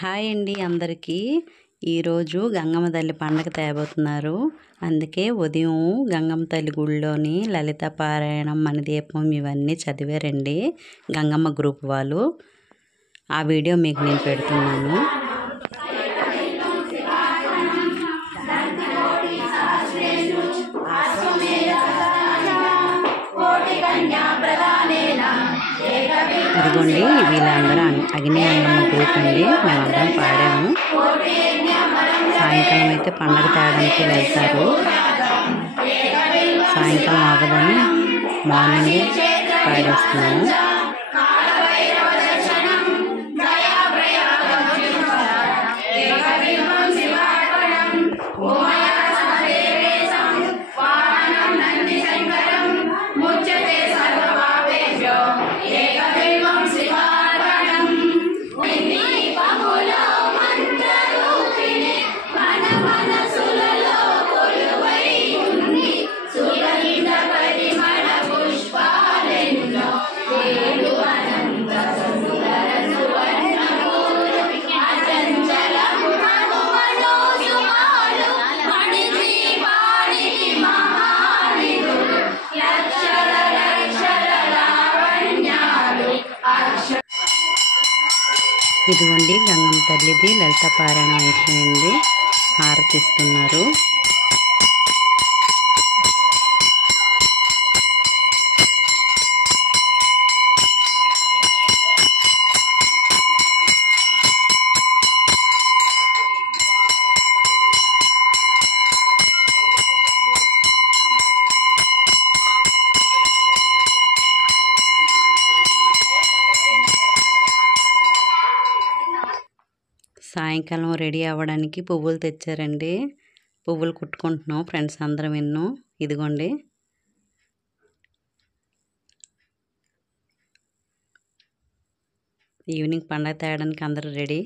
Hi అండి అందరికీ ఈరోజు గంగమ్మ తల్లి పండగ తేబోతున్నారు. అందుకే ఉదయం గంగమ్మ తల్లి గుడిలోని లలిత పారాయణం మన దీపం ఇవన్నీ చదివారండి గంగమ్మ గ్రూప్ వాళ్ళు. ఆ వీడియో మీకు నేను పెడుతున్నాను. ఇదిగోండి వీళ్ళందరూ అగ్ని గంగమ్మ గ్రూప్ అండి. మేమందరం పాడాము. సాయంకాలం అయితే పండగ తేడానికి వెళ్తారు. సాయంకాలం అవ్వదని మార్నింగ్ పాడేస్తున్నాము. ఇదిగోండి గంగమ్మ తల్లిది లలిత పారాయణం అయిపోయింది. హారతిస్తున్నారు. సాయంకాలం రెడీ అవ్వడానికి పువ్వులు తెచ్చారండి. పువ్వులు కుట్టుకుంటున్నాం ఫ్రెండ్స్ అందరం ఎన్నో. ఇదిగోండి ఈవినింగ్ పండగ తేయడానికి అందరూ రెడీ.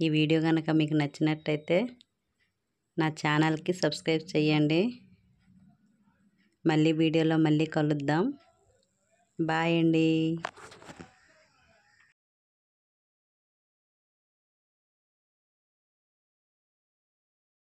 ఈ వీడియో కనుక మీకు నచ్చినట్టయితే నా ఛానల్కి సబ్స్క్రైబ్ చేయండి. మళ్ళీ వీడియోలో మళ్ళీ కలుద్దాం. బాయ్ అండి.